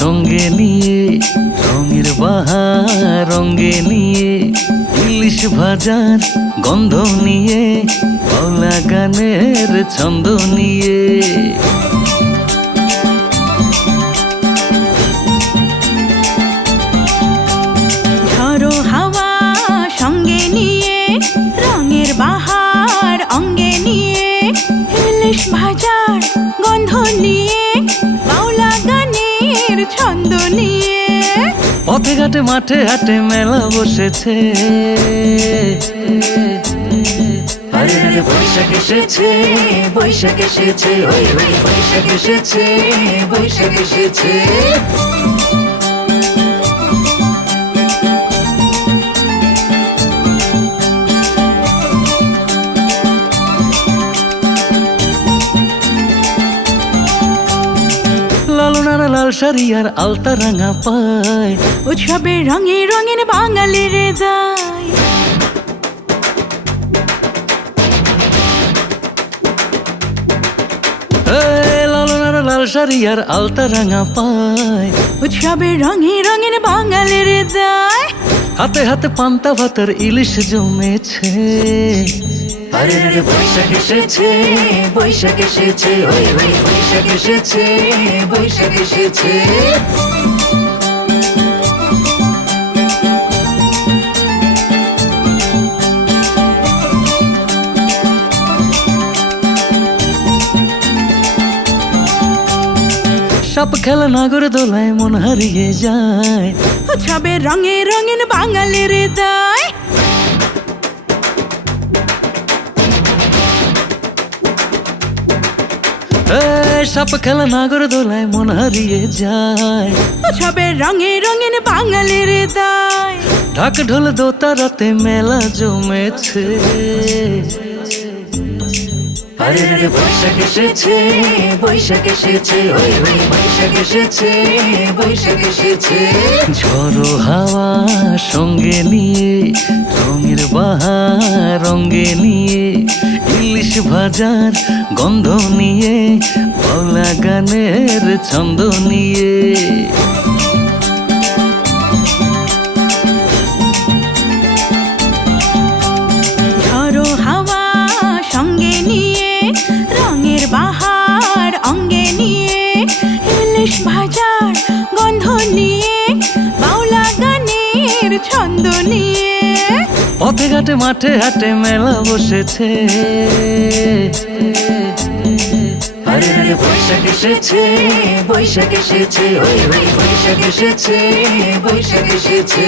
সঙ্গে নিয়ে রঙের বাহার, রঙে নিয়ে, ইলিশ ভাজার গন্ধ নিয়ে বাউলা গানের ছন্দ নিয়ে। ভাজার গন্ধ নিয়ে বাউলা গানের ছন্দ নিয়ে। পথে ঘাটে মাঠে হাটে মেলা বসেছে। বৈশাখ এসেছে বৈশাখ এসেছে ওই বৈশাখ এসেছে বৈশাখ এসেছে। শাড়ি আর আলতা রাঙা পায়। উৎসবে রঙে রঙিন বাঙালির দায় লাল শাড়ি আর আলতা রাঙা পায়। উৎসবে রঙে রঙিন বাঙালির দায় হাতে হাতে পান্তা ভাতের ইলিশ জমেছে। আরে রে বৈশাখ এসেছে বৈশাখ এসেছে ওই ওই বৈশাখ এসেছে বৈশাখ এসেছে। সাপ খেলা নাগর দোলায় মন হারিয়ে যায়। উৎসবে রঙে রঙিন বাঙালির দায় সাপ খেলা নাগর দোলায় মন হারিয়ে যায়। উৎসবে রঙে রঙিন বাঙালির দায়। ঢাক ঢোল দোতারাতে মেলা জমেছে। আরে রে বৈশাখ এসেছে বৈশাখ এসেছে ওই ওই বৈশাখ এসেছে বৈশাখ এসেছে। ঝড়ো হাওয়া সঙ্গে নিয়ে রঙের বাহার রঙে নিয়ে ইলিশ ভাজার গন্ধ নিয়ে গানের ছন্দ নিয়ে। হাওয়া সঙ্গে রঙের বাহার অঙ্গে ছন্দ নিয়ে। পথে ঘাটে মাঠে হাটে মেলা বসেছে। আরে রে বৈশাখ এসেছে বৈশাখ এসেছে ওই ওই বৈশাখ এসেছে বৈশাখ এসেছে।